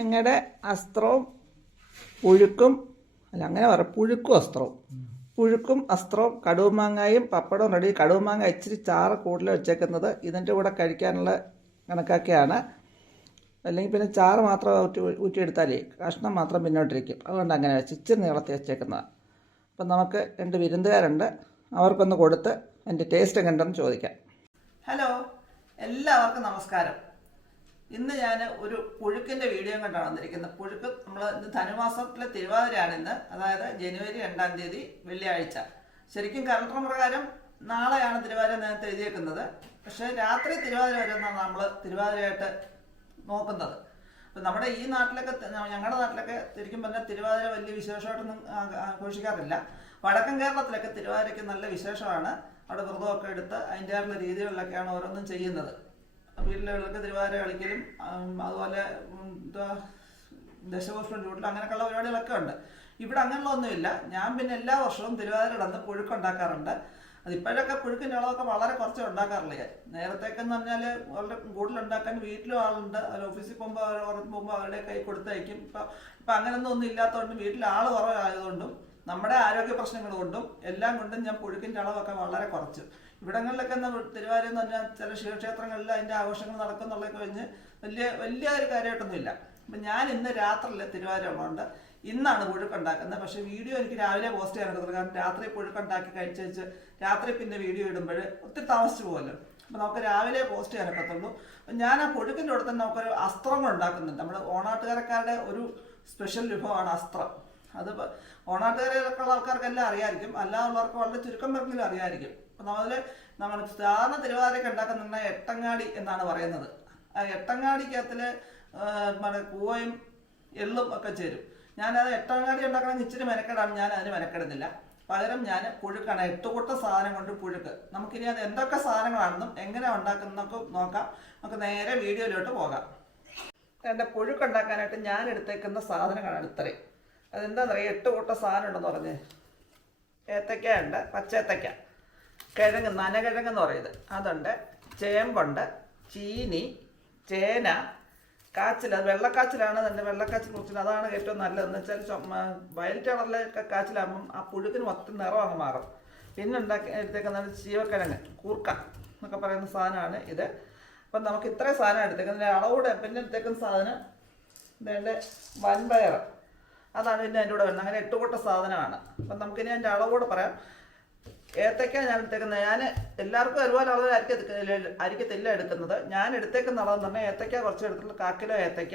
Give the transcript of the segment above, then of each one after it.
ഞങ്ങളുടെ അസ്ത്രവും പുഴുക്കും അല്ല അങ്ങനെ പറ പുഴുക്കും അസ്ത്രവും അസ്ത്രവും കടുമാങ്ങയും പപ്പടവും റെഡി. കടുമാങ്ങ ഇച്ചിരി ചാറ് കൂടുതൽ വെച്ചേക്കുന്നത് ഇതിൻ്റെ കൂടെ കഴിക്കാനുള്ള കണക്കാക്കിയാണ്. അല്ലെങ്കിൽ പിന്നെ ചാറ് മാത്രം ഊറ്റിയെടുത്താലേ കഷ്ണം മാത്രം പിന്നോട്ടിരിക്കും. അതുകൊണ്ട് അങ്ങനെ വെച്ച് ഇച്ചിരി നീളത്തി വെച്ചേക്കുന്നതാണ്. അപ്പം നമുക്ക് 2 വിരുന്നുകാരുണ്ട്, അവർക്കൊന്ന് കൊടുത്ത് എൻ്റെ ടേസ്റ്റ് എങ്ങനെയുണ്ടെന്ന് ചോദിക്കാം. ഹലോ, എല്ലാവർക്കും നമസ്കാരം. ഇന്ന് ഞാൻ ഒരു പുഴുക്കിൻ്റെ വീഡിയോ കണ്ടാണ് വന്നിരിക്കുന്നത്. പുഴുക്ക് നമ്മൾ ഇന്ന് ധനുമാസത്തിലെ തിരുവാതിരയാണ് ഇന്ന്, അതായത് ജനുവരി 2-ാം തീയതി വെള്ളിയാഴ്ച. ശരിക്കും കലണ്ടർ പ്രകാരം നാളെയാണ് തിരുവാതിര നേരത്തെ എഴുതിയേക്കുന്നത്. പക്ഷേ രാത്രി തിരുവാതിര വരുന്നതാണ് നമ്മൾ തിരുവാതിരയായിട്ട് നോക്കുന്നത്. അപ്പം നമ്മുടെ ഈ നാട്ടിലൊക്കെ, ഞങ്ങളുടെ നാട്ടിലൊക്കെ ശരിക്കും പറഞ്ഞാൽ തിരുവാതിര വലിയ വിശേഷമായിട്ടൊന്നും ആഘോഷിക്കാറില്ല. വടക്കൻ കേരളത്തിലൊക്കെ തിരുവാതിരയ്ക്ക് നല്ല വിശേഷമാണ്. അവിടെ വ്രതമൊക്കെ എടുത്ത് അതിൻ്റെതായിട്ടുള്ള രീതികളിലൊക്കെയാണ് ഓരോന്നും ചെയ്യുന്നത്. വീട്ടിലുള്ളവർക്ക് തിരുവാതിര കളിക്കലും അതുപോലെ ദശപുഷ്പം ചൂട്ടിലും അങ്ങനെയൊക്കെയുള്ള പരിപാടികളൊക്കെ ഉണ്ട്. ഇവിടെ അങ്ങനെയുള്ള ഒന്നുമില്ല. ഞാൻ പിന്നെ എല്ലാ വർഷവും തിരുവാതിര ഇടന്ന് പുഴുക്കുണ്ടാക്കാറുണ്ട്. അതിപ്പോഴൊക്കെ പുഴുക്കിൻ്റെ അളവൊക്കെ വളരെ കുറച്ച് ഉണ്ടാക്കാറില്ല. നേരത്തേക്കെന്ന് പറഞ്ഞാൽ വളരെ കൂടുതലുണ്ടാക്കാൻ വീട്ടിലും ആളുണ്ട്. അവർ ഓഫീസിൽ പോകുമ്പോൾ അവരുടെ കൈ കൊടുത്തയക്കും. ഇപ്പം അങ്ങനെയൊന്നും ഒന്നും ഇല്ലാത്തതുകൊണ്ടും വീട്ടിൽ ആൾ കുറവായതുകൊണ്ടും നമ്മുടെ ആരോഗ്യ പ്രശ്നങ്ങൾ കൊണ്ടും എല്ലാം കൊണ്ടും ഞാൻ പുഴുക്കിൻ്റെ അളവൊക്കെ വളരെ കുറച്ചു. ഇവിടങ്ങളിലൊക്കെ തിരുവാതിര എന്ന് പറഞ്ഞാൽ ചില ശിവക്ഷേത്രങ്ങളിൽ അതിൻ്റെ ആഘോഷങ്ങൾ നടക്കുന്നുള്ളതൊക്കെ കഴിഞ്ഞ് വലിയ ഒരു കാര്യമായിട്ടൊന്നുമില്ല. അപ്പം ഞാൻ ഇന്ന് രാത്രിയിൽ തിരുവാതിര ഉള്ളതുകൊണ്ട് ഇന്നാണ് പുഴുക്കുണ്ടാക്കുന്നത്. പക്ഷേ വീഡിയോ എനിക്ക് രാവിലെ പോസ്റ്റ് ചെയ്യാനൊക്കത്തുള്ളൂ. കാരണം രാത്രി പുഴുക്കുണ്ടാക്കി കഴിച്ച് രാത്രി പിന്നെ വീഡിയോ ഇടുമ്പോൾ ഒത്തിരി താമസിച്ചു പോകുമല്ലോ. അപ്പോൾ നമുക്ക് രാവിലെ പോസ്റ്റ് ചെയ്യാനൊക്കത്തുള്ളൂ. ഞാൻ ആ പുഴുക്കിൻ്റെ കൂടെ തന്നെ നമുക്കൊരു അസ്ത്രങ്ങൾ ഉണ്ടാക്കുന്നുണ്ട്. നമ്മുടെ ഓണാട്ടുകാരക്കാരുടെ ഒരു സ്പെഷ്യൽ വിഭവമാണ് അസ്ത്രം. അത് ഓണാട്ടുകാരൊക്കെ ഉള്ള ആൾക്കാർക്കെല്ലാം അറിയാമായിരിക്കും, അല്ലാതുള്ളവർക്ക് വളരെ ചുരുക്കം പേർക്കെങ്കിലും അറിയാമായിരിക്കും. അപ്പം നമ്മൾ സാധാരണ തിരുവാതിരയ്ക്ക് ഉണ്ടാക്കുന്ന എട്ടങ്ങാടി എന്നാണ് പറയുന്നത്. ആ എട്ടങ്ങാടിക്കകത്തിൽ കൂവയും എള്ളും ഒക്കെ ചേരും. ഞാനത് എട്ടങ്ങാടി ഉണ്ടാക്കണമെങ്കിൽ ഇച്ചിരി മെനക്കെടാണ്. ഞാൻ അതിന് മെനക്കെടുന്നില്ല. പകരം ഞാൻ പുഴുക്കാണ്, 8 കൂട്ടം സാധനം കൊണ്ട് പുഴുക്ക്. നമുക്കിനി അത് എന്തൊക്കെ സാധനങ്ങളാണെന്നും എങ്ങനെ ഉണ്ടാക്കുന്നതൊക്കെ നോക്കാം. നമുക്ക് നേരെ വീഡിയോയിലോട്ട് പോകാം. എൻ്റെ പുഴുക്കുണ്ടാക്കാനായിട്ട് ഞാൻ എടുത്തേക്കുന്ന സാധനങ്ങളാണ് ഇത്രയും. അതെന്താണെന്ന് അറിയാം, 8 കൂട്ടം സാധനം ഉണ്ടെന്ന് പറഞ്ഞ്. ഏത്തക്ക ഉണ്ട്, പച്ചേത്തക്ക, കിഴങ്ങ് നനകിഴങ്ങെന്ന് പറയുന്നത് അതുണ്ട്, ചേമ്പുണ്ട്, ചീനി, ചേന, കാച്ചിൽ. അത് വെള്ളക്കാച്ചിലാണ്. എൻ്റെ വെള്ളക്കാച്ചിൽ കുറിച്ചിട്ട് അതാണ് ഏറ്റവും നല്ലതെന്ന് വെച്ചാൽ വയലറ്റ് കളറിലൊക്കെ കാച്ചിലാകുമ്പം ആ പുഴുക്കിന് മൊത്തം നിറം അങ്ങ് മാറും. പിന്നെ എടുത്തേക്കുന്നത് ചീവക്കിഴങ്ങ്, കൂർക്ക എന്നൊക്കെ പറയുന്ന സാധനമാണ് ഇത്. അപ്പം നമുക്ക് ഇത്രയും സാധനം എടുത്തേക്കുന്നത്. അളവൂടെ പിന്നെ എടുത്തേക്കുന്ന സാധനം ഇതിൻ്റെ വൻപയർ, അതാണ് പിന്നെ അതിൻ്റെ കൂടെ വരുന്നത്. അങ്ങനെ 8 കൂട്ട സാധനമാണ്. അപ്പം നമുക്കിനി അതിൻ്റെ അളവൂടെ പറയാം. ഏത്തക്ക ഞാൻ എടുത്തേക്കുന്നത്, ഞാൻ എല്ലാവർക്കും ഒരുപോലെ അളവ് അരിക്കത്തില്ല എടുക്കുന്നത്. ഞാൻ എടുത്തേക്കുന്ന അളവെന്ന് പറഞ്ഞാൽ ഏത്തക്ക കുറച്ച് എടുത്തിട്ടുള്ള 1/4 കിലോ ഏത്തക്ക,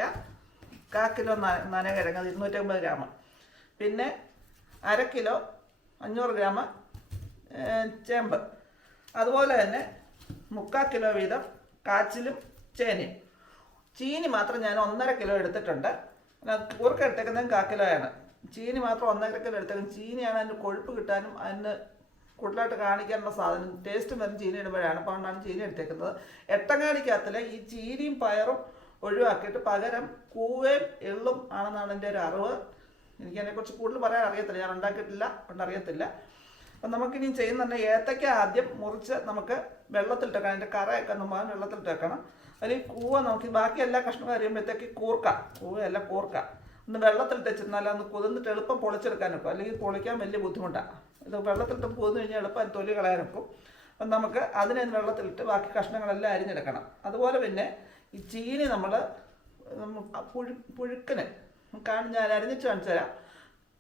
1/4 കിലോ നനകിഴങ്ങ് 250 ഗ്രാം, പിന്നെ 1/2 കിലോ 500 ഗ്രാം ചേമ്പ്, അതുപോലെ തന്നെ 3/4 കിലോ വീതം കാച്ചിലും ചേനയും. ചീനി മാത്രം ഞാൻ 1.5 കിലോ എടുത്തിട്ടുണ്ട്. കൂർക്ക എടുത്തേക്കുന്നത് 1/4 കിലോയാണ്. ചീനി മാത്രം 1.5 കിലോ എടുത്തേക്കുന്നത്. ചീനിയാണ് അതിന് കൊഴുപ്പ് കിട്ടാനും അതിന് കൂടുതലായിട്ട് കാണിക്കാനുള്ള സാധനം. ടേസ്റ്റ് വരും ചീനി ഇടുമ്പോഴാണ്. അപ്പോൾ അതുകൊണ്ടാണ് ചീനി എടുത്തേക്കുന്നത്. എട്ടങ്ങാടിക്കകത്തിൽ ഈ ചീനിയും പയറും ഒഴിവാക്കിയിട്ട് പകരം കൂവയും എള്ളും ആണെന്നാണ് എൻ്റെ ഒരു അറിവ്. എനിക്കതിനെക്കുറിച്ച് കൂടുതൽ പറയാൻ അറിയത്തില്ല, ഞാൻ ഉണ്ടാക്കിയിട്ടില്ല, കൊണ്ടറിയത്തില്ല. അപ്പം നമുക്കിനി ചെയ്യുന്നുണ്ട്, ഏത്തയ്ക്ക ആദ്യം മുറിച്ച് നമുക്ക് വെള്ളത്തിലിട്ട് വെക്കണം. അതിൻ്റെ കറയൊക്കെ നമ്മൾ വെള്ളത്തിലിട്ട് വെക്കണം. അതിൽ കൂവ നമുക്ക് ബാക്കി എല്ലാ കഷ്ണവും അറിയുമ്പോഴത്തേക്ക് കൂവയല്ല കൂർക്ക ഒന്ന് വെള്ളത്തിലിട്ട് വെച്ചിരുന്നാൽ ഒന്ന് കുതിർന്നിട്ട് എളുപ്പം പൊളിച്ചെടുക്കാൻ വെക്കും. അല്ലെങ്കിൽ പൊളിക്കാൻ വലിയ ബുദ്ധിമുട്ടാണ്. ഇത് വെള്ളത്തിലിട്ട് കുതിർന്ന് കഴിഞ്ഞാൽ എളുപ്പം തൊലി കളയാൻ വെക്കും. അപ്പം നമുക്ക് അതിനെ വെള്ളത്തിലിട്ട് ബാക്കി കഷ്ണങ്ങളെല്ലാം അരിഞ്ഞെടുക്കണം. അതുപോലെ പിന്നെ ഈ ചീനി നമ്മൾ പുഴുക്കിന് ഞാൻ അരിഞ്ഞിട്ട് കാണിച്ചു തരാം.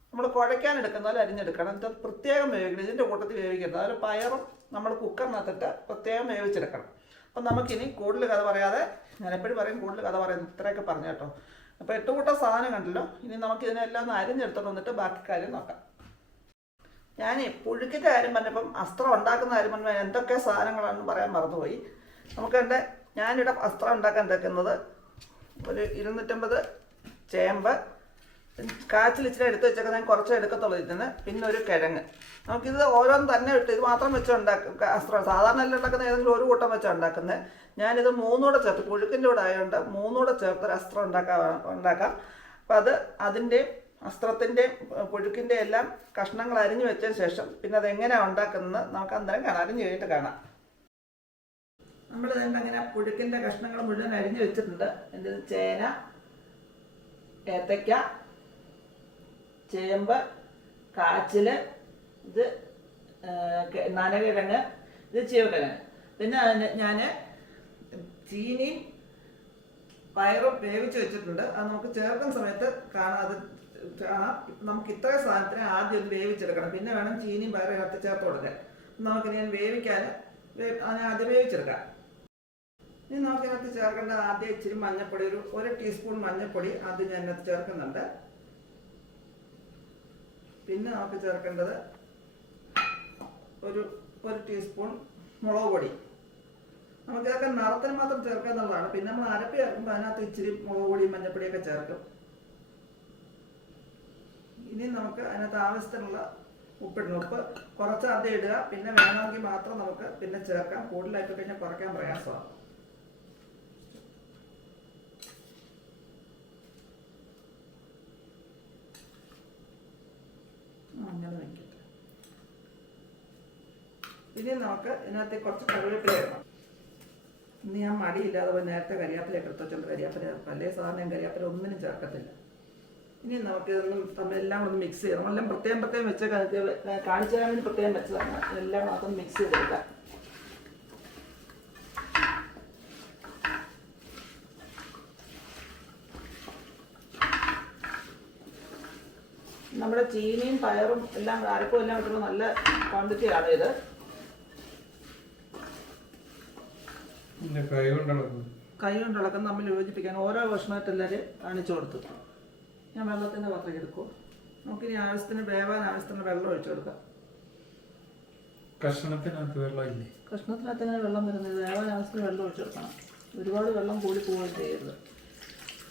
നമ്മൾ കുഴയ്ക്കാൻ എടുക്കുന്ന പോലെ അരിഞ്ഞെടുക്കണം. ഇത് പ്രത്യേകം വേവിക്കണം, ഇതിൻ്റെ കൂട്ടത്തിൽ വേവിക്കരുത്. അതുപോലെ പയറും നമ്മൾ കുക്കറിനകത്തിട്ട് പ്രത്യേകം വേവിച്ചെടുക്കണം. അപ്പം നമുക്കിനി കൂടുതൽ കഥ പറയാതെ, ഞാൻ എപ്പോഴും പറയും കൂടുതൽ കഥ പറയുന്നത് ഇത്രയൊക്കെ പറഞ്ഞു കേട്ടോ. അപ്പോൾ 8 കൂട്ടം സാധനം കണ്ടല്ലോ. ഇനി നമുക്കിതിനെല്ലാം ഒന്ന് അരിഞ്ഞെടുത്തോണ്ട് വന്നിട്ട് ബാക്കി കാര്യം നോക്കാം. ഞാൻ പുഴുക്കിൻ്റെ കാര്യം പറഞ്ഞപ്പം അസ്ത്രം ഉണ്ടാക്കുന്ന കാര്യം പറഞ്ഞാൽ എന്തൊക്കെ സാധനങ്ങളാണെന്ന് പറയാൻ മറന്നുപോയി. നമുക്കെൻ്റെ ഞാനിവിടെ അസ്ത്രം ഉണ്ടാക്കാൻ എടുക്കുന്നത് ഒരു 250 ചേമ്പ്, കാച്ചിൽ ഇച്ചിരി എടുത്ത് വെച്ചേക്കാൻ ഞാൻ കുറച്ച് എടുക്കത്തുള്ളൂ ഇതിന്, പിന്നെ ഒരു കിഴങ്ങ്. നമുക്കിത് ഓരോന്നും തന്നെ ഇട്ട് ഇത് മാത്രം വെച്ച് ഉണ്ടാക്കും അസ്ത്രം. സാധാരണ എല്ലാം ഉണ്ടാക്കുന്ന ഏതെങ്കിലും ഒരു കൂട്ടം വെച്ചാണ് ഉണ്ടാക്കുന്നത്. ഞാനിത് 3 കൂടെ ചേർത്ത്, പുഴുക്കിൻ്റെ കൂടെ ആയതുകൊണ്ട് 3 കൂടെ ചേർത്തൊരു അസ്ത്രം ഉണ്ടാക്കാം. അപ്പം അതിൻ്റെ അസ്ത്രത്തിൻ്റെയും പുഴുക്കിൻ്റെ എല്ലാം കഷ്ണങ്ങൾ അരിഞ്ഞു വെച്ചതിന് ശേഷം പിന്നെ അതെങ്ങനെയാണ് ഉണ്ടാക്കുന്നത് നമുക്ക് അന്നേരം കാണാം, അരിഞ്ഞ് കഴിഞ്ഞിട്ട് കാണാം. നമ്മൾ ഇതുകൊണ്ട് അങ്ങനെ പുഴുക്കിൻ്റെ കഷ്ണങ്ങൾ മുഴുവൻ അരിഞ്ഞു വെച്ചിട്ടുണ്ട്. എൻ്റെ ചേന, ഏത്തയ്ക്ക, ചേമ്പ്, കാച്ചിൽ, ഇത് നനകിഴങ്ങ്, ഇത് ചീവക്കിഴങ്ങ്. പിന്നെ ഞാൻ ചീനിയും പയറും വേവിച്ച് വെച്ചിട്ടുണ്ട്. അത് നമുക്ക് ചേർക്കുന്ന സമയത്ത് കാണാം. നമുക്ക് ഇത്രയും സാധനത്തിന് ആദ്യം ഒന്ന് വേവിച്ചെടുക്കണം. പിന്നെ വേണം ചീനിയും പയറും ഇതിനകത്ത് ചേർത്ത് കൊടുക്കാൻ. നമുക്കിനി വേവിക്കാൻ ആദ്യം വേവിച്ചെടുക്കാം. ഇനി നമുക്കിതിനകത്ത് ചേർക്കേണ്ടത് ആദ്യം ഇച്ചിരി മഞ്ഞൾപ്പൊടി, ഒരു ടീസ്പൂൺ മഞ്ഞൾപ്പൊടി ആദ്യം ഞാൻ ഇതിനകത്ത് ചേർക്കുന്നുണ്ട്. പിന്നെ നമുക്ക് ചേർക്കേണ്ടത് ഒരു ടീസ്പൂൺ മുളക് പൊടി. നമുക്കിതൊക്കെ നിറത്തിന് മാത്രം ചേർക്കാന്നുള്ളതാണ്. പിന്നെ നമ്മൾ അരപ്പ് ചേർക്കുമ്പോൾ അതിനകത്ത് ഇച്ചിരി മുളക് പൊടിയും മഞ്ഞൾപ്പൊടിയൊക്കെ ചേർക്കും. ഇനി നമുക്ക് അതിനകത്ത് ആവശ്യത്തിനുള്ള ഉപ്പിടണം. ഉപ്പ് കുറച്ച് ആദ്യം ഇടുക, പിന്നെ വേണമെങ്കിൽ മാത്രം നമുക്ക് പിന്നെ ചേർക്കാം. കൂടുതലായിട്ട് കഴിഞ്ഞാൽ കുറയ്ക്കാൻ പ്രയാസമാണ്. അങ്ങനെ വയ്ക്കട്ടെ. ഇനി നമുക്ക് ഇതിനകത്ത് കുറച്ച് കറിവേപ്പില ഇടണം. ഇന്ന് ഞാൻ മടിയില്ലാതെ പോയി നേരത്തെ കരിയാപ്പിലൊക്കെ എടുത്ത് വെച്ചിട്ടുണ്ട്. കരിയാപ്പില പല സാധനം കരിയാപ്പില ഒന്നിനും ചേർക്കത്തില്ല. ഇനി നമുക്ക് ഇതൊന്നും തമ്മിലെല്ലാം ഒന്ന് മിക്സ് ചെയ്യാം. നമ്മളെല്ലാം പ്രത്യേകം വെച്ച് കാണിച്ചു തരാൻ വേണ്ടി പ്രത്യേകം വെച്ചതാണ്. എല്ലാം നമുക്കൊന്ന് മിക്സ് ചെയ്തെടുക്കാം. നമ്മുടെ ചീനിയും പയറും എല്ലാം അരപ്പും എല്ലാം ഇട്ടുള്ള നല്ല ക്വാണ്ടിറ്റിയാണ് ഇത്. കൈ കൊണ്ട് ഇളക്കം തമ്മിൽ യോജിപ്പിക്കാൻ ഓരോ ഭക്ഷണമായിട്ട് എല്ലാവരും കാണിച്ചു കൊടുത്തു. ഞാൻ വെള്ളത്തിൻ്റെ പാത്രം എടുക്കും. നമുക്കിനി ആവശ്യത്തിന് വേവാൻ ആവശ്യത്തിന് വെള്ളം ഒഴിച്ചു കൊടുക്കാം. കഷ്ണത്തിനകത്ത് വെള്ളമില്ലേ? കഷ്ണത്തിനകത്ത് ഇങ്ങനെ വെള്ളം വരുന്നത് വേവാൻ ആവശ്യത്തിന് വെള്ളം ഒഴിച്ചു കൊടുക്കണം. ഒരുപാട് വെള്ളം കൂടി പോവുകയും ചെയ്യരുത്.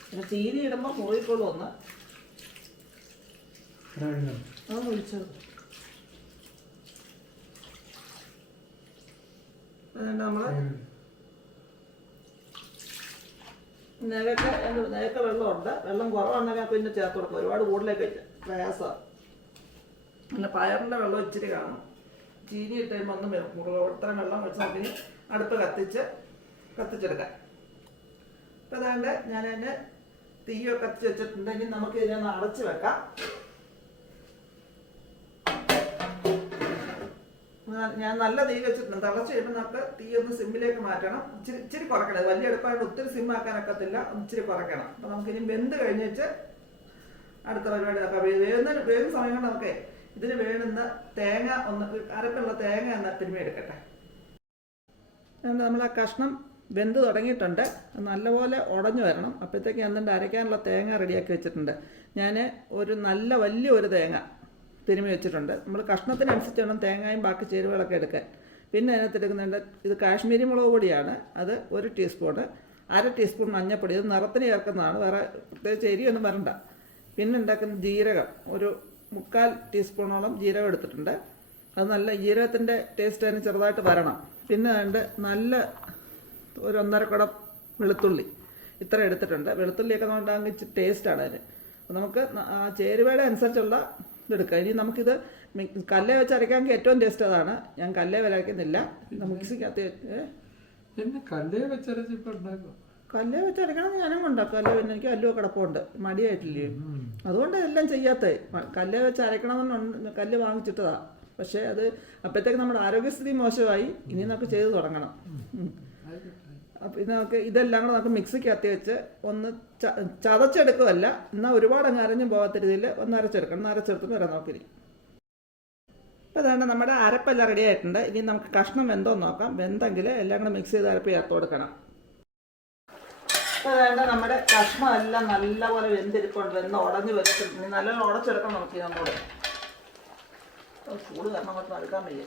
പിന്നെ ചീനി ഇടുമ്പോൾ മുറിക്കോളും ഒന്ന് അത് ഒഴിച്ചത്. നമ്മൾ നേരത്തെ വെള്ളമുണ്ട്. വെള്ളം കുറവാണെങ്കിൽ പിന്നെ ചേർത്ത് കൊടുക്കും. ഒരുപാട് കൂടുതലേക്ക് പ്രയാസമാണ്. അല്ല പയറിൻ്റെ വെള്ളം ഇച്ചിരി കാണും. ചീനി ഇട്ട് കഴിയുമ്പോൾ ഒന്ന് ഇത്രയും വെള്ളം വെച്ച് നോക്കി അടുപ്പ് കത്തിച്ചെടുക്കാം. അപ്പോൾ അതാണ്ട് ഞാനതിൻ്റെ തീയൊക്കെ കത്തിച്ച് വെച്ചിട്ടുണ്ട്. ഇനി നമുക്ക് ഇതിനൊന്ന് അടച്ച് വെക്കാം. ഞാൻ നല്ല തീ വെച്ചിട്ടുണ്ട്. തിളച്ച് കഴിയുമ്പോൾ നമുക്ക് തീ ഒന്ന് സിമ്മിലേക്ക് മാറ്റണം. ഇച്ചിരി കുറയ്ക്കണം. വലിയ അടുപ്പായിട്ട് ഒത്തിരി സിമ്മാക്കാനൊക്കത്തില്ല. ഇച്ചിരി കുറയ്ക്കണം. അപ്പോൾ നമുക്കിനി വെന്ത് കഴിഞ്ഞിട്ട് അടുത്ത പരിപാടി നോക്കാം. വേകുന്ന സമയം കൊണ്ട് നമുക്ക് ഇതിന് വേണ്ടുന്ന തേങ്ങ ഒന്ന് അരപ്പുള്ള തേങ്ങ ഒന്ന് തിരുമ്മി എടുക്കട്ടെ. നമ്മൾ ആ കഷ്ണം വെന്ത് തുടങ്ങിയിട്ടുണ്ട്. നല്ലപോലെ ഉടഞ്ഞു വരണം. അപ്പോഴത്തേക്ക് എന്നിട്ട് അരയ്ക്കാനുള്ള തേങ്ങ റെഡിയാക്കി വെച്ചിട്ടുണ്ട്. ഞാൻ വലിയൊരു തേങ്ങ തിരുമ്മി വെച്ചിട്ടുണ്ട്. നമ്മൾ കഷ്ണത്തിനനുസരിച്ച് വേണം തേങ്ങയും ബാക്കി ചേരുവകളൊക്കെ എടുക്കാൻ. പിന്നെ അതിനകത്ത് എടുക്കുന്നുണ്ട് ഇത് കാശ്മീരി മുളക് പൊടിയാണ്. അത് 1 ടീസ്പൂണ്, 1/2 ടീസ്പൂൺ മഞ്ഞൾപ്പൊടി. ഇത് നിറത്തിന് ചേർക്കുന്നതാണ്. വേറെ പ്രത്യേകിച്ച് എരിയൊന്നും വരണ്ട. പിന്നെ ഉണ്ടാക്കുന്ന ജീരകം ഒരു 3/4 ടീസ്പൂണോളം ജീരകം എടുത്തിട്ടുണ്ട്. അത് നല്ല ജീരകത്തിൻ്റെ ടേസ്റ്റ് അതിന് ചെറുതായിട്ട് വരണം. പിന്നെ അതുകൊണ്ട് നല്ല ഒരു 1.5 കുടം വെളുത്തുള്ളി ഇത്ര എടുത്തിട്ടുണ്ട്. വെളുത്തുള്ളിയൊക്കെ ഉണ്ടാകുന്ന ടേസ്റ്റാണ് അതിന്. അപ്പോൾ നമുക്ക് ആ ചേരുവയുടെ അനുസരിച്ചുള്ള ഇതെടുക്കുക. ഇനി നമുക്കിത് കല്ലേ വെച്ച് അരയ്ക്കാമെങ്കിൽ ഏറ്റവും ടേസ്റ്റ് അതാണ്. ഞാൻ കല്ലേ അരയ്ക്കുന്നില്ല. മിക്സിക്കകത്ത് കല്ലേ വെച്ച് അരയ്ക്കണമെന്ന് ഞാനും ഉണ്ടാക്കും. അല്ല പിന്നെ എനിക്ക് അല്ലുവ കിടപ്പുണ്ട്, മടിയായിട്ടില്ലേ. അതുകൊണ്ട് എല്ലാം ചെയ്യാത്തത്. കല്ലേ വെച്ച് അരയ്ക്കണമെന്ന് കല്ല് വാങ്ങിച്ചിട്ടതാ. പക്ഷേ അത് അപ്പോഴത്തേക്ക് നമ്മുടെ ആരോഗ്യസ്ഥിതി മോശമായി. ഇനി നമുക്ക് ചെയ്ത് തുടങ്ങണം. അപ്പം ഇത് നമുക്ക് ഇതെല്ലാം കൂടെ നമുക്ക് മിക്സിക്കകത്ത് വെച്ച് ഒന്ന് ചതച്ചെടുക്കുമല്ല, എന്നാൽ ഒരുപാട് അങ്ങ് അരഞ്ഞു പോകാത്ത രീതിയിൽ ഒന്ന് അരച്ചെടുക്കണം. അരച്ചെടുത്തിട്ട് വരാം നോക്കിരി. അപ്പോൾ അതാണ് നമ്മുടെ അരപ്പെല്ലാം റെഡി ആയിട്ടുണ്ട്. ഇനി നമുക്ക് കഷ്ണം വെന്തോന്ന് നോക്കാം. വെന്തെങ്കിൽ എല്ലാം കൂടെ മിക്സ് ചെയ്ത് അരപ്പ് ചേർത്ത് കൊടുക്കണം. അപ്പോൾ അതാണ്ട് നമ്മുടെ കഷ്ണം എല്ലാം നല്ലപോലെ വെന്തിരിപ്പുണ്ട്. ഉടഞ്ഞ് വെച്ചിട്ടുണ്ട്. ഇനി നല്ലോണം ഉടച്ചെടുക്കണം നോക്കി നമ്മോട്. ചൂട് കാരണം അങ്ങോട്ട് നടക്കാൻ വയ്യ.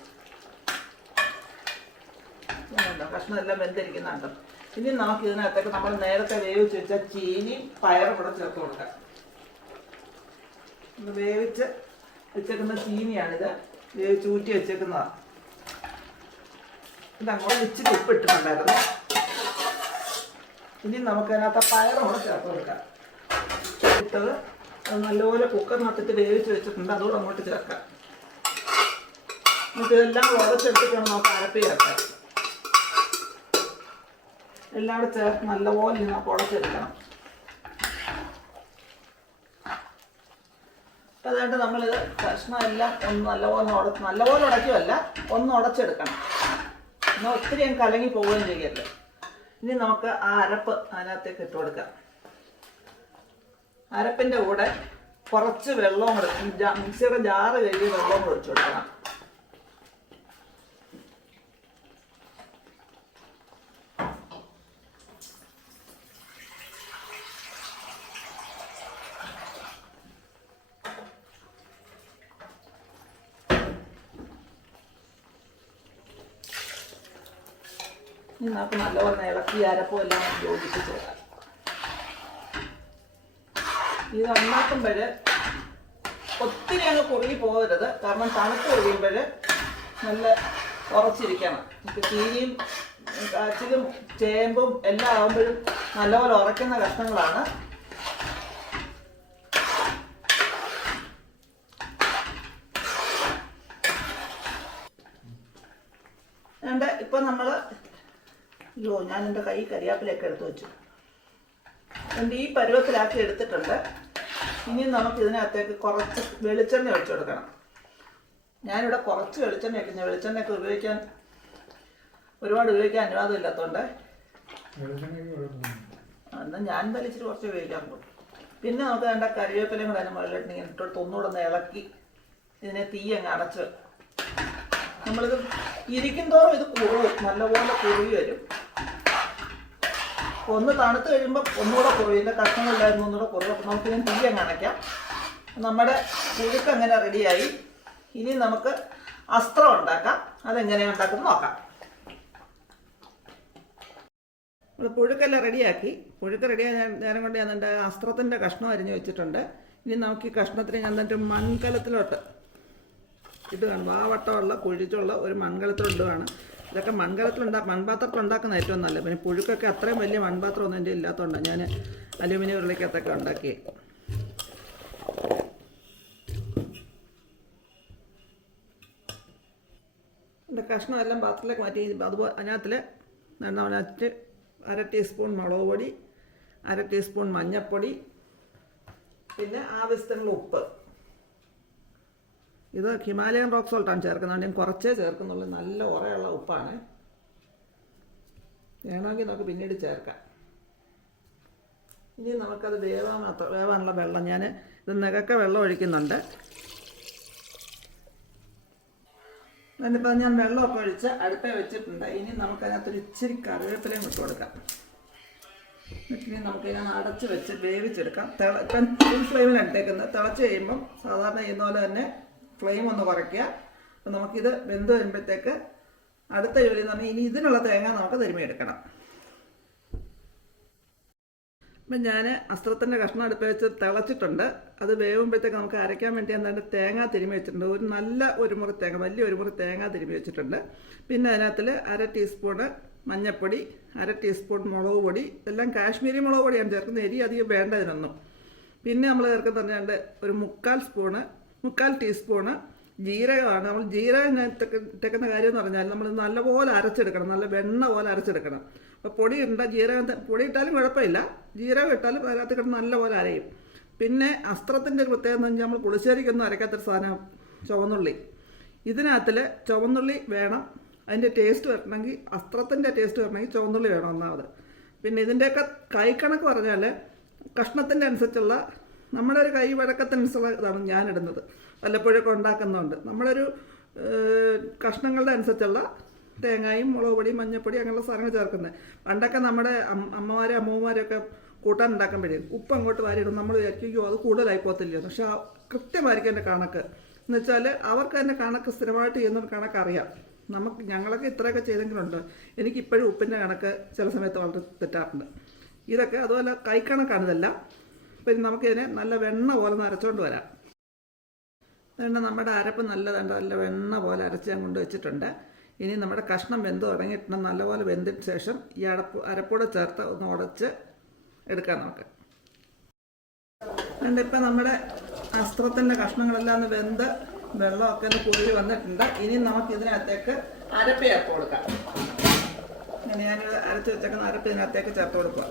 കഷ്ണം എല്ലാം വെന്തിരിക്കുന്നുണ്ട്. ഇനി നമുക്ക് ഇതിനകത്തേക്ക് നമ്മൾ നേരത്തെ വേവിച്ച് വെച്ച ചീനിയും പയറും കൂടെ ചേർത്ത് കൊടുക്കാം. വേവിച്ച് വെച്ചേക്കുന്ന ചീനിയാണിത്. വേവിച്ച് ഊറ്റി വെച്ചേക്കുന്നതാണ്. ഇതങ്ങോട്ട് ഇച്ചിരി ഉപ്പ് ഇട്ടിട്ടുണ്ടായിരുന്നു. ഇനി നമുക്ക് അതിനകത്ത് പയറും കൂടെ ചേർത്ത് കൊടുക്കാം. ഇട്ടത് അത് നല്ലപോലെ കുക്കറിനകത്തിട്ട് വേവിച്ച് വെച്ചിട്ടുണ്ട്. അതുകൂടെ അങ്ങോട്ട് ചേർക്കാം. നമുക്ക് ഇതെല്ലാം ഉടച്ചെടുത്തിട്ടാണ് നമുക്ക് അരപ്പ് ചേർക്കാം. എല്ലാം കൂടെ ചേർത്ത് നല്ലപോലെ നമുക്ക് ഉടച്ചെടുക്കണം. അതുകൊണ്ട് നമ്മളിത് കഷ്ണം എല്ലാം ഒന്ന് നല്ലപോലെ ഉടയ്ക്കുമല്ല, ഒന്ന് ഉടച്ചെടുക്കണം. എന്നാൽ ഒത്തിരി അങ്ങ് കലങ്ങി പോവുകയും ചെയ്യരുത്. ഇനി നമുക്ക് ആ അരപ്പ് അതിനകത്തേക്ക് ഇട്ട് കൊടുക്കാം. അരപ്പിൻ്റെ കൂടെ കുറച്ച് വെള്ളവും കൂടെ, മിക്സിയുടെ ജാറ് കഴുകി വെള്ളവും കൂടെ ഒഴിച്ചു കൊടുക്കണം. ഇനി നമുക്ക് നല്ലപോലെ ഇളക്കി അരപ്പും എല്ലാം യോജിപ്പിച്ച് വെക്കാം. ഇത് ഉണ്ടാക്കുമ്പോൾ ഒത്തിരി അങ്ങ് കുറുകി പോകരുത്, കാരണം തണുത്ത് കഴിയുമ്പോൾ നല്ല ഉറച്ചിരിക്കണം. ചീനിയും കാച്ചിലും ചേമ്പും എല്ലാം ആകുമ്പോഴും നല്ലപോലെ ഉറയ്ക്കുന്ന കഷ്ണങ്ങളാണ്. ഇപ്പം നമ്മൾ ഞാൻ എൻ്റെ കൈ കരിയാപ്പിലൊക്കെ എടുത്ത് വെച്ചു. എൻ്റെ ഈ പരുവത്തിലാക്കി എടുത്തിട്ടുണ്ട്. ഇനി നമുക്ക് ഇതിനകത്തേക്ക് കുറച്ച് വെളിച്ചെണ്ണ ഒഴിച്ചു കൊടുക്കണം. ഞാനിവിടെ കുറച്ച് വെളിച്ചെണ്ണ വയ്ക്കുന്നത്, വെളിച്ചെണ്ണയൊക്കെ ഒരുപാട് ഉപയോഗിക്കാൻ അനുവാദം ഇല്ലാത്തതുകൊണ്ട് എന്നാൽ ഞാൻ വലിച്ചിട്ട് കുറച്ച് ഉപയോഗിക്കാറുള്ളൂ. പിന്നെ നമുക്ക് വേണ്ട കറിവേപ്പിലയും കൂടെ അതിന് മുകളിലിട്ട് ഇങ്ങനെ ഇട്ടോട്ട് ഒന്നുകൂടെ ഒന്ന് ഇളക്കി ഇതിനെ തീ അങ്ങ് അടച്ച് നമ്മളിത് ഇരിക്കും തോറും ഇത് കുറുവും, നല്ലപോലെ കുറുകി വരും. ഒന്ന് തണുത്ത് കഴിയുമ്പോൾ ഒന്നുകൂടെ കുറവ്, ഇതിൻ്റെ കഷ്ണങ്ങളിലായിരുന്നു ഒന്നുകൂടെ കുറവ്. അപ്പം നമുക്കിതിന് തീ അങ്ങ് അണയ്ക്കാം. നമ്മുടെ പുഴുക്ക് അങ്ങനെ റെഡിയായി. ഇനി നമുക്ക് അസ്ത്രം ഉണ്ടാക്കാം. അതെങ്ങനെയാണ് ഉണ്ടാക്കുന്നത് നോക്കാം. നമ്മൾ പുഴുക്കെല്ലാം റെഡിയാക്കി. പുഴുക്ക് റെഡിയായ നേരം കൊണ്ട് ഞാൻ എൻ്റെ അസ്ത്രത്തിൻ്റെ കഷ്ണം അരിഞ്ഞ് വെച്ചിട്ടുണ്ട്. ഇനി നമുക്ക് ഈ കഷ്ണത്തിന് ഞാൻ എന്നിട്ട് മൺകലത്തിലോട്ട് ഇടുകയാണ്. വാവട്ടമുള്ള കുഴിച്ചുള്ള ഒരു മൺകലത്തിലിടുകയാണ്. ഇതൊക്കെ മൺപാത്രത്തിൽ ഉണ്ടാക്കുന്ന ഏറ്റവും നല്ലത്. പിന്നെ പുഴുക്കൊക്കെ അത്രയും വലിയ മൺപാത്രമൊന്നും എൻ്റെ ഇല്ലാത്തതുകൊണ്ടാണ് ഞാൻ അലുമിനിയം ഉരുളിക്കകത്തൊക്കെ ഉണ്ടാക്കി. എൻ്റെ കഷ്ണം എല്ലാം പാത്രത്തിലേക്ക് മാറ്റി. അതുപോലെ അതിനകത്ത് 1 ടീസ്പൂൺ മുളക് പൊടി, 1 ടീസ്പൂൺ മഞ്ഞൾപ്പൊടി, പിന്നെ ആവശ്യത്തിനുള്ള ഉപ്പ്. ഇത് ഹിമാലയൻ റോക്ക് സോൾട്ടാണ് ചേർക്കുന്നത്. ഞാൻ കുറച്ചേ ചേർക്കുന്നുള്ളൂ. നല്ല ഉറയുള്ള ഉപ്പാണ്. വേണമെങ്കിൽ നമുക്ക് പിന്നീട് ചേർക്കാം. ഇനി നമുക്കത് വേവാനുള്ള വെള്ളം ഞാൻ ഇത് നികക്ക വെള്ളം ഒഴിക്കുന്നുണ്ട്. അതിനിപ്പോൾ ഞാൻ വെള്ളമൊക്കെ ഒഴിച്ച് അടുപ്പേ വെച്ചിട്ടുണ്ട്. ഇനി നമുക്കതിനകത്തൊരു ഇച്ചിരി കറിവേപ്പിലയും ഇട്ട് കൊടുക്കാം. ഇനി നമുക്കിതിനെ അടച്ച് വെച്ച് വേവിച്ചെടുക്കാം. ഇപ്പം ഫുൾ ഫ്ലെയിമിലാണ് ഇട്ടേക്കുന്നത്. തിളച്ച് കഴിയുമ്പം സാധാരണ ചെയ്യുന്ന പോലെ തന്നെ ഫ്ലെയിം ഒന്ന് കുറയ്ക്കുക. അപ്പം നമുക്കിത് വെന്ത് വരുമ്പോഴത്തേക്ക് അടുത്ത ജോലി എന്ന് പറഞ്ഞാൽ ഇനി ഇതിനുള്ള തേങ്ങ നമുക്ക് തിരുമ്മിയെടുക്കണം. അപ്പം ഞാൻ അസ്ത്രത്തിൻ്റെ കഷ്ണം അടുപ്പ് വെച്ച് തിളച്ചിട്ടുണ്ട്. അത് വേവുമ്പോഴത്തേക്ക് നമുക്ക് അരയ്ക്കാൻ വേണ്ടി എന്താണ്ട് തേങ്ങ തിരുമ്മി വെച്ചിട്ടുണ്ട്. ഒരു മുറി തേങ്ങ, വലിയ ഒരു മുറി തേങ്ങ തിരുമ്മി വെച്ചിട്ടുണ്ട്. പിന്നെ അതിനകത്തിൽ 1 ടീസ്പൂണ് മഞ്ഞൾപ്പൊടി, 1 ടീസ്പൂൺ മുളക് പൊടി, എല്ലാം കാശ്മീരി മുളക് പൊടിയാണ് ചേർക്കുന്നത്. എരി അധികം വേണ്ട ഇതിനൊന്നും. പിന്നെ നമ്മൾ ചേർക്കുന്നത് പറഞ്ഞാണ്ട് ഒരു 1/4 ടീസ്പൂണ് ജീരകമാണ്. നമ്മൾ ജീരകം ഇട്ടേക്കുന്ന കാര്യം എന്ന് പറഞ്ഞാൽ നമ്മൾ നല്ലപോലെ അരച്ചെടുക്കണം, നല്ല വെണ്ണ പോലെ അരച്ചെടുക്കണം. അപ്പോൾ പൊടി ഇട്ടാലും കുഴപ്പമില്ല, ജീരകം ഇട്ടാലും അതിനകത്ത് കിടന്ന് നല്ലപോലെ അരയും. പിന്നെ അസ്ത്രത്തിൻ്റെ ഒരു പ്രത്യേകത എന്ന് പറഞ്ഞാൽ നമ്മൾ പുളിശ്ശേരിക്കൊന്നും അരയ്ക്കാത്തൊരു സാധനം ചുവന്നുള്ളി. ഇതിനകത്തിൽ ചുവന്നുള്ളി വേണം. അതിൻ്റെ ടേസ്റ്റ് വരണമെങ്കിൽ, അസ്ത്രത്തിൻ്റെ ടേസ്റ്റ് വരണമെങ്കിൽ ചുവന്നുള്ളി വേണം ഒന്നാമത്. പിന്നെ ഇതിൻ്റെയൊക്കെ കൈക്കണക്ക് പറഞ്ഞാൽ കഷ്ണത്തിൻ്റെ അനുസരിച്ചുള്ള നമ്മുടെ ഒരു കൈ വഴക്കത്തിനനുസരിച്ചുള്ള ഇതാണ് ഞാനിടുന്നത്. വല്ലപ്പോഴൊക്കെ ഉണ്ടാക്കുന്നുണ്ട്. നമ്മളൊരു കഷ്ണങ്ങളുടെ അനുസരിച്ചുള്ള തേങ്ങയും മുളക് പൊടി, മഞ്ഞൾപ്പൊടി അങ്ങനെയുള്ള സാധനങ്ങൾ ചേർക്കുന്നത്. പണ്ടൊക്കെ നമ്മുടെ അമ്മമാരൊക്കെ കൂട്ടാൻ ഉണ്ടാക്കുമ്പോഴേ ഉപ്പ് അങ്ങോട്ട് വാരിയിടും. നമ്മൾ വിചാരിക്കും അത് കൂടുതലായി പോകത്തില്ല. പക്ഷെ കൃത്യമായിരിക്കും എൻ്റെ കണക്ക്. എന്ന് വെച്ചാൽ അവർക്ക് തന്നെ കണക്ക് സ്ഥിരമായിട്ട് ചെയ്യുന്നൊരു കണക്കറിയാം. ഞങ്ങളൊക്കെ ഇത്രയൊക്കെ ചെയ്തെങ്കിലുണ്ട്. എനിക്കിപ്പോഴും ഉപ്പിൻ്റെ കണക്ക് ചില സമയത്ത് വളരെ തെറ്റാറുണ്ട്. ഇതൊക്കെ അതുപോലെ കൈക്കണക്കാണ് ഇതെല്ലാം. പിന്നെ നമുക്കിതിനെ നല്ല വെണ്ണ പോലെ അരച്ചുകൊണ്ട് വരാം. അതുകൊണ്ട് നമ്മുടെ അരപ്പ് നല്ല വെണ്ണ പോലെ അരച്ച് ഞാൻ കൊണ്ട് വെച്ചിട്ടുണ്ട്. ഇനി നമ്മുടെ കഷ്ണം വെന്ത് തുടങ്ങിയിട്ട് നല്ലപോലെ വെന്തതിന് ശേഷം ഈ അരപ്പൂടെ ചേർത്ത് ഒന്ന് ഉടച്ച് എടുക്കാം നമുക്ക്. അതുകൊണ്ട് ഇപ്പം നമ്മുടെ അസ്ത്രത്തിൻ്റെ കഷ്ണങ്ങളെല്ലാം ഒന്ന് വെന്ത് വെള്ളമൊക്കെ ഒന്ന് കുഴി വന്നിട്ടുണ്ട്. ഇനി നമുക്ക് ഇതിനകത്തേക്ക് അരപ്പ് ചേർത്ത് കൊടുക്കാം. ഇങ്ങനെ ഞാൻ അരച്ച് വെച്ചേക്കുന്ന അരപ്പ് ഇതിനകത്തേക്ക് ചേർത്ത് കൊടുക്കുക.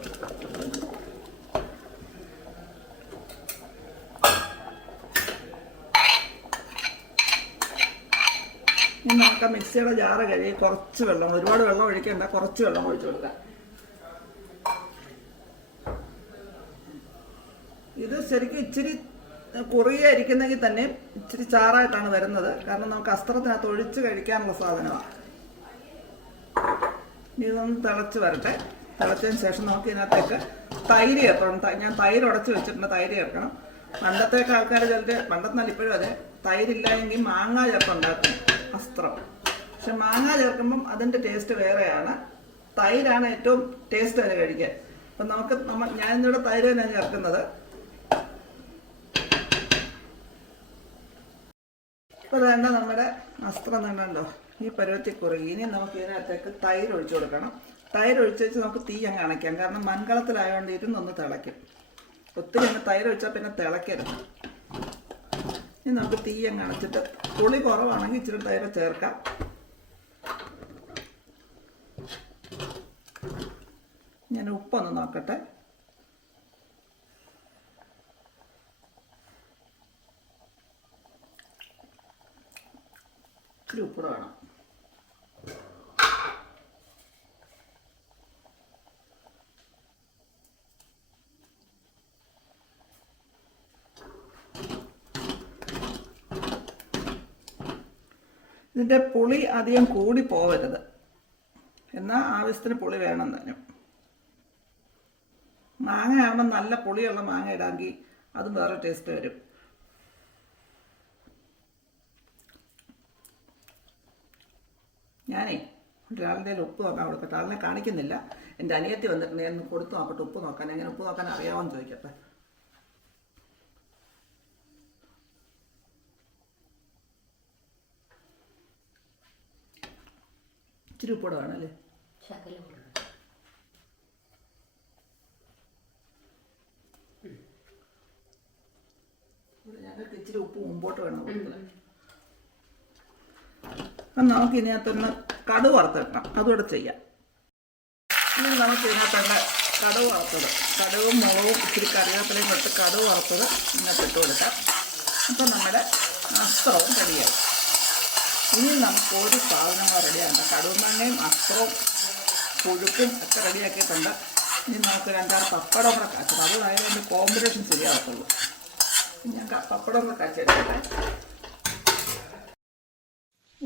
ഇനി നമുക്ക് മിക്സിയുടെ ജാറ് കഴുകി കുറച്ച് വെള്ളം, ഒരുപാട് വെള്ളം ഒഴിക്കേണ്ട, കുറച്ച് വെള്ളം ഒഴിച്ചു കൊടുക്കാം. ഇത് ശരിക്കും ഇച്ചിരി കുറുകിയ ഇരിക്കുന്നെങ്കിൽ തന്നെ ഇച്ചിരി ചാറായിട്ടാണ് വരുന്നത്. കാരണം നമുക്ക് അസ്ത്രത്തിനകത്ത് ഒഴിച്ച് കഴിക്കാനുള്ള സാധനമാണ്. ഇതൊന്ന് തിളച്ച് വരട്ടെ. തിളച്ചതിന് ശേഷം നമുക്ക് ഇതിനകത്തേക്ക് തൈര് ചേർക്കണം. ഞാൻ തൈര് ഉടച്ച് വെച്ചിട്ടുണ്ട്, തൈര് ചേർക്കണം. പണ്ടത്തേക്ക് ആൾക്കാർ ചിലർ, പണ്ടത്തെ ഇപ്പോഴും അതെ, തൈരില്ല എങ്കിൽ മാങ്ങ ചേർത്തുണ്ടാക്കും അസ്ത്രം. പക്ഷെ മാങ്ങ ചേർക്കുമ്പം അതിൻ്റെ ടേസ്റ്റ് വേറെയാണ്. തൈരാണ് ഏറ്റവും ടേസ്റ്റ് തന്നെ കഴിക്കാൻ. അപ്പം ഞാനിന്നിവിടെ തൈര് തന്നെയാണ് ചേർക്കുന്നത്. അപ്പോൾ വേണ്ട നമ്മുടെ അസ്ത്രം കണ്ടോ ഈ പരുവത്തിൽ കുറുകി. ഇനി നമുക്ക് ഇതിനകത്തേക്ക് തൈര് ഒഴിച്ചു കൊടുക്കണം. തൈര് ഒഴിച്ച് വെച്ച് നമുക്ക് തീ അങ്ങ് അണയ്ക്കാം. കാരണം മൺകലത്തിലായതുകൊണ്ട് ഇരുന്നൊന്ന് തിളയ്ക്കും. ഒത്തിരി അങ്ങ് തൈര് ഒഴിച്ചാൽ പിന്നെ തിളയ്ക്കരുത്. ഇനി നമുക്ക് തീ അങ്ങ് അണച്ചിട്ട്, പുളി കുറവാണെങ്കിൽ ഇച്ചിരി തൈര് ചേർക്കാം. ഞാൻ ഉപ്പൊന്ന് നോക്കട്ടെ. ഇച്ചിരി ഉപ്പ് വേണം. ഇതിൻ്റെ പുളി അധികം കൂടി പോവരുത്, എന്നാൽ ആവശ്യത്തിന് പുളി വേണം തന്നെ. മാങ്ങ ആകുമ്പോൾ നല്ല പുളിയുള്ള മാങ്ങ ഇടാമെങ്കിൽ അതും വേറെ ടേസ്റ്റ് വരും. ഞാനേ ഒരാളുടെ ഉപ്പ് നോക്കാൻ കൊടുക്കട്ടെ. ആളിനെ കാണിക്കുന്നില്ല. എൻ്റെ അനിയത്തി വന്നിട്ടുണ്ട്. ഞാൻ കൊടുത്തു നോക്കട്ടെ ഉപ്പ് നോക്കാൻ. എങ്ങനെ ഉപ്പ് നോക്കാൻ അറിയാമെന്ന് ചോദിക്കട്ടെ. ഇച്ചിരി ഉപ്പ് കൂടെ വേണമല്ലേ? ഞങ്ങൾക്ക് ഇച്ചിരി ഉപ്പ് മുമ്പോട്ട് വേണം കൊടുക്കുന്നത്. അപ്പം നമുക്ക് ഇതിനകത്തൊന്ന് കടുക് വറുത്തിടണം. അതുകൂടെ ചെയ്യാം. ഇനി നമുക്ക് ഇതിനകത്തുള്ള കടുക് വറുത്തത്, കടുകും മുളകും ഇച്ചിരി കറിവേപ്പിലയും തൊട്ട് കടുക് വറുത്തത് ഇങ്ങോട്ട് ഇട്ട് കൊടുക്കാം. അപ്പം നമ്മുടെ അസ്ത്രവും റെഡിയായി. ഇനി നമുക്ക് ഒരു സാധനങ്ങൾ റെഡിയാകണ്ട. കടുമാങ്ങയും അസ്ത്രവും പുഴുക്കും ഒക്കെ റെഡിയാക്കിയിട്ടുണ്ട്. ഇനി നമുക്ക് 2-6 പപ്പടം കൂടെ കാച്ചണം. അതുകൊണ്ടായാലും അതിൻ്റെ കോമ്പിനേഷൻ ശരിയാകത്തുള്ളൂ. ഞാൻ പപ്പടം കൂടെ കാച്ചെടുക്കട്ടെ.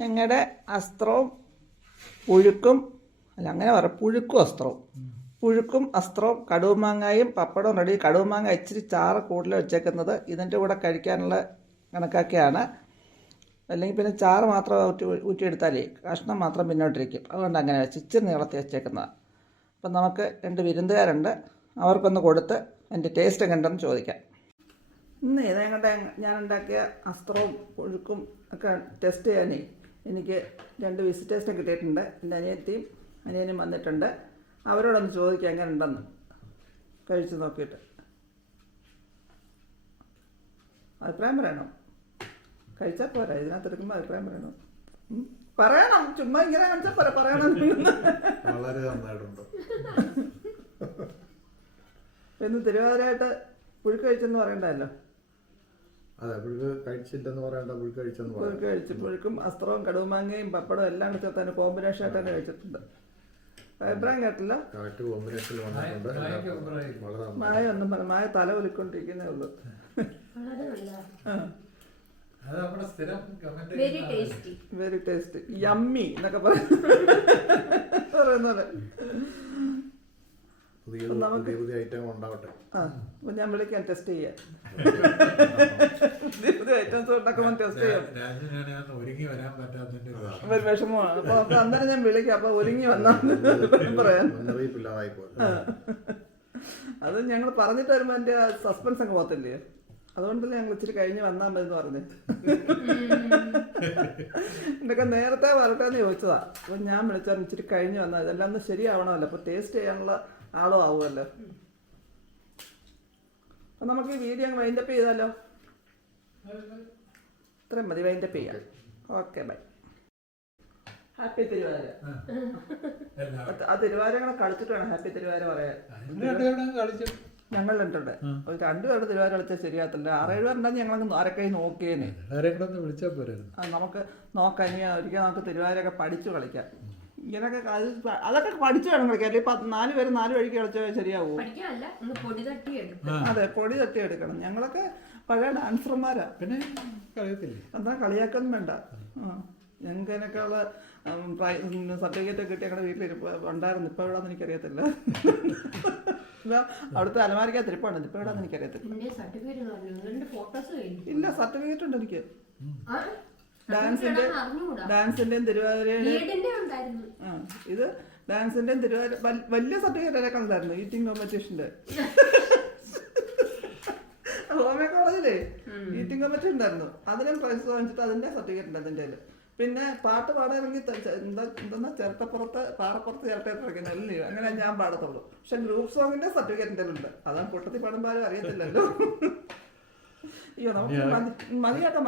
ഞങ്ങളുടെ അസ്ത്രവും പുഴുക്കും, അല്ല അങ്ങനെ പറയാം, പുഴുക്കും അസ്ത്രവും, പുഴുക്കും അസ്ത്രവും കടുമാങ്ങയും പപ്പടവും റെഡി. കടുമാങ്ങ ഇച്ചിരി ചാറ് കൂടുതൽ വെച്ചേക്കുന്നത് ഇതിൻ്റെ കൂടെ കഴിക്കാനുള്ള കണക്കാക്കിയാണ്. അല്ലെങ്കിൽ പിന്നെ ചാറ് മാത്രം ഊറ്റിയെടുത്താലേ കഷ്ണം മാത്രം പിന്നോട്ടിരിക്കും. അതുകൊണ്ട് അങ്ങനെ വെച്ച് ഇച്ചിരി നീളത്തി വെച്ചേക്കുന്നതാണ്. അപ്പം നമുക്ക് 2 വിരുന്നുകാരുണ്ട്. അവർക്കൊന്ന് കൊടുത്ത് എൻ്റെ ടേസ്റ്റ് എങ്ങനെയുണ്ടെന്ന് ചോദിക്കാം. ഇന്ന് ഇതേങ്ങോട്ടെ ഞാൻ ഉണ്ടാക്കിയ അസ്ത്രവും പുഴുക്കും ഒക്കെ ടെസ്റ്റ് ചെയ്യാനേ എനിക്ക് 2 വിസിറ്റേഴ്സിനെ കിട്ടിയിട്ടുണ്ട്. എൻ്റെ അനിയനും വന്നിട്ടുണ്ട്. അവരോടൊന്ന് ചോദിക്കാം എങ്ങനെ ഉണ്ടെന്ന് കഴിച്ച് നോക്കിയിട്ട്. അഭിപ്രായം പറയണം. കഴിച്ചാൽ പോരാ, ഇതിനകത്തെടുക്കുമ്പോൾ അഭിപ്രായം പറയണം. പറയണം, ചുമ്മാ ഇങ്ങനെ കാണിച്ചാൽ പോരാ, പറയണം. വളരെ നന്നായിട്ടുണ്ട്. ഇന്ന് തിരുവാതിരയായിട്ട് പുഴുക്ക് കഴിച്ചെന്ന് പറയണ്ടല്ലോ. അതെ, പുഴുക്ക് കഴിച്ചില്ലെന്ന് പറയണ്ട, പുഴുക്ക് കഴിച്ചെന്ന് പറയാം. പുഴുക്ക് കഴിച്ചു. പുഴുക്കും അസ്ത്രവും കടുമാങ്ങയും പപ്പടവും എല്ലാം കൂടി ചേർത്ത് കോമ്പിനേഷൻ ആയിട്ട് തന്നെ കഴിച്ചിട്ടുണ്ട്. അഭിപ്രായം കേട്ടില്ല. കറക്റ്റ് കോമ്പിനേഷനിൽ വന്നിട്ടുണ്ട്. വളരെ മായ ഒന്നും പറ, മായ തല ഒലിക്കൊണ്ടിരിക്കുന്നേ ഉള്ളൂ. വെരി ടേസ്റ്റി, യമ്മി എന്നൊക്കെ പറയുന്നത്. പുതിയ പുതിയ ഐറ്റം ഉണ്ടാവട്ടെ. അപ്പൊ ഞാൻ വിളിക്കാം, ടെസ്റ്റ് ചെയ്യാം. പുതിയ പുതിയ ഐറ്റംസ് ഉണ്ടാക്കുമ്പോൾ ടെസ്റ്റ് ചെയ്യാം. ഒരു വിഷമമാണ്. അപ്പൊ അന്നേരം ഞാൻ വിളിക്കാം. അപ്പൊ ഒരുങ്ങി വന്നാൽ പറയാം. അത് ഞങ്ങൾ പറഞ്ഞിട്ട് വരുമ്പോ എന്റെ സസ്പെൻസ് അങ്ങ് പോകത്തില്ലേ? അതുകൊണ്ടല്ലേ ഞങ്ങൾ ഇച്ചിരി കഴിഞ്ഞ് വന്നാൽ മതി എന്ന് പറഞ്ഞു. എന്നൊക്കെ നേരത്തെ വരട്ടെന്ന് ചോദിച്ചതാ. അപ്പൊ ഞാൻ വിളിച്ചാൽ ഇച്ചിരി കഴിഞ്ഞ് വന്നാൽ ഇതെല്ലാം ഒന്ന് ശരിയാവണമല്ലോ. അപ്പൊ ടേസ്റ്റ് ചെയ്യാനുള്ള ആളും ആവുമല്ലോ. അപ്പൊ നമുക്ക് ഈ വീഡിയോ അങ്ങ് വൈൻഡപ്പ് ചെയ്താലോ? ഇത്രയും മതി, വൈൻഡപ്പ് ചെയ്യാം. Okay, bye. ഹാപ്പി തിരുവാതിര. ആ തിരുവാതിര കളിച്ചിട്ട് വേണം ഹാപ്പി തിരുവാതിര പറയാൻ. ഞങ്ങളുണ്ട് ഒരു 2 പേര് തിരുവാതിര കളിച്ചാൽ ശരിയാകത്തില്ല. 6-7 പേരുണ്ടെങ്കിൽ ഞങ്ങളങ്ങ് ആരൊക്കെ നോക്കിയേനെ. എല്ലാവരെയും കൂടെ ഒന്ന് വിളിച്ചാൽ പോരായിരുന്നു. നമുക്ക് നോക്കാം, ഇനി ഒരിക്കൽ നമുക്ക് തിരുവാതിരയൊക്കെ പഠിച്ചു കളിക്കാം. ഇങ്ങനൊക്കെ അതൊക്കെ പഠിച്ചു വേണം കളിക്കാൻ. അല്ലെങ്കിൽ 4 പേര് 4 വഴിക്ക് കളിച്ചാൽ ശരിയാവൂ. അതെ, പൊടി തട്ടി എടുക്കണം. ഞങ്ങളൊക്കെ പഴയ ഡാൻസർമാരാ. പിന്നെ കളിയത്തില്ലേ? എന്താ കളിയാക്കൊന്നും വേണ്ട. ഞങ്ങൾക്ക് അതിനൊക്കെയുള്ള സർട്ടിഫിക്കറ്റ് കിട്ടി ഞങ്ങളുടെ വീട്ടിലിരിപ്പ് ഉണ്ടായിരുന്നു. ഇപ്പം എവിടെയാണെന്ന് എനിക്കറിയത്തില്ല. അവിടുത്തെ അലമാരിക്കകത്ത് ഇരിപ്പുണ്ട്. ഇപ്പം എവിടെയാണെന്ന് എനിക്കറിയത്തില്ല. ഇല്ല, സർട്ടിഫിക്കറ്റ് ഉണ്ട് എനിക്ക്. ഡാൻസിന്റെയും തിരുവാതിരയുടെയും. ഇത് ഡാൻസിന്റെയും തിരുവാതിര വലിയ സർട്ടിഫിക്കറ്റ് ഒക്കെ ഉണ്ടായിരുന്നു. ഈറ്റിംഗ് കോമ്പറ്റീഷന്റെ ഹോമിയോ കോളേജിലേ ഈറ്റിംഗ് കോമ്പറ്റീഷൻ ഉണ്ടായിരുന്നു. അതിനും പ്രൈസ് വാങ്ങിച്ചിട്ട് അതിന്റെ സർട്ടിഫിക്കറ്റ് ഉണ്ട് അതിൻ്റെ. പിന്നെ പാട്ട് പാടാനെങ്കിൽ എന്താ ചിരട്ടപ്പുറത്ത് പാറപ്പുറത്ത് ചിരട്ടയിട്ടിറങ്ങുന്നല്ലേ, അങ്ങനെ ഞാൻ പാടത്തുള്ളൂ. പക്ഷെ ഗ്രൂപ്പ് സോങ്ങിന്റെ സർട്ടിഫിക്കറ്റ് എൻ്റെ ഉണ്ട്. അതാണ് പൊട്ടത്തിൽ പാടുമ്പോൾ ആരും അറിയത്തില്ലല്ലോ. അയ്യോ, നമുക്ക് മതിയാക്കാം.